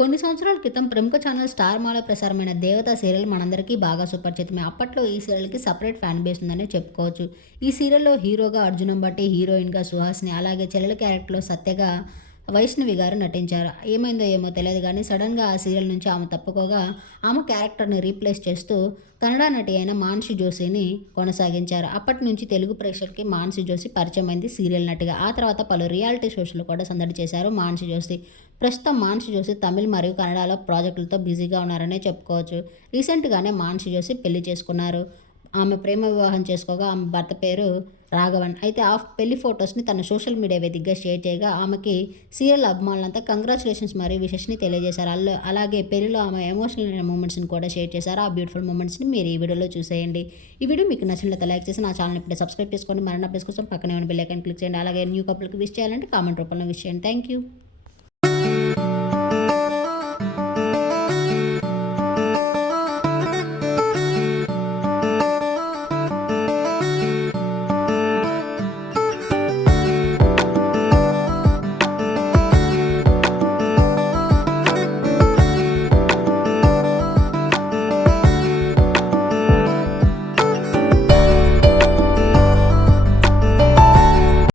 కొన్ని సంవత్సరాల క్రితం ప్రముఖ ఛానల్ స్టార్ మాలో ప్రసారమైన 'దేవత' సీరియల్ మనందరికీ బాగా సుపరిచితమే. అప్పట్లో ఈ సీరియల్‌కి సెపరేట్ ఫ్యాన్ బేస్ ఉందనే చెప్పుకోవచ్చు. ఈ సీరియల్‌లో హీరోగా అర్జున్ భట్టి, హీరోయిన్‌గా సుహాసిని, అలాగే చెల్లెలి క్యారెక్టర్‌లో సత్యగా వైష్ణవి గారు నటించారు. ఏమైందో ఏమో తెలియదు గానీ సడెన్‌గా ఆ సీరియల్ నుంచి ఆమె తప్పుకోగా, ఆమె క్యారెక్టర్‌ని రీప్లేస్ చేస్తూ కన్నడ నటి అయిన మాన్సి జోషిని కొనసాగించారు. అప్పటి నుంచి తెలుగు ప్రేక్షకులకి మాన్సి జోషి పరిచయమైంది సీరియల్ నటిగా. ఆ తర్వాత పలు రియాలిటీ షోస్‌లో కూడా సందడి చేశారు మాన్సి జోషి. ప్రస్తుతం మాన్సి జోషి తమిళ్ మరియు కన్నడలో ప్రాజెక్టులతో బిజీగా ఉన్నారనే చెప్పుకోవచ్చు. రీసెంట్‌గానే మాన్సి జోషి పెళ్లి చేసుకున్నారు. ఆమె ప్రేమ వివాహం చేసుకోగా ఆమె భర్త పేరు రాఘవన్. అయితే ఆ పెళ్లి ఫోటోస్‌ని తన సోషల్ మీడియా వేదికగా షేర్ చేయగా ఆమెకి సీరియల్ అభిమానులంతా కంగ్రాచ్యులేషన్స్ మరియు విషెస్‌ని తెలియజేశారు. అలాగే పెళ్లిలో ఆమె ఎమోషనల్ అయిన మూమెంట్స్‌ని కూడా షేర్ చేశారు. ఆ బ్యూటిఫుల్ మూమెంట్స్‌ని మీరు ఈ వీడియోలో చూసేయండి. ఈ వీడియో మీకు నచ్చినట్లయితే లైక్ చేసి నా ఛానల్‌ని ఇప్పుడే సబ్స్క్రైబ్ చేసుకోండి. మరిన్ని అప్డేట్స్ కోసం పక్కనే ఉన్న బెల్ ఐకాన్ క్లిక్ చేయండి. అలాగే న్యూ కపుల్‌కి విష్ చేయాలంటే కామెంట్ రూపంలో విష్ చేయండి. Thank you.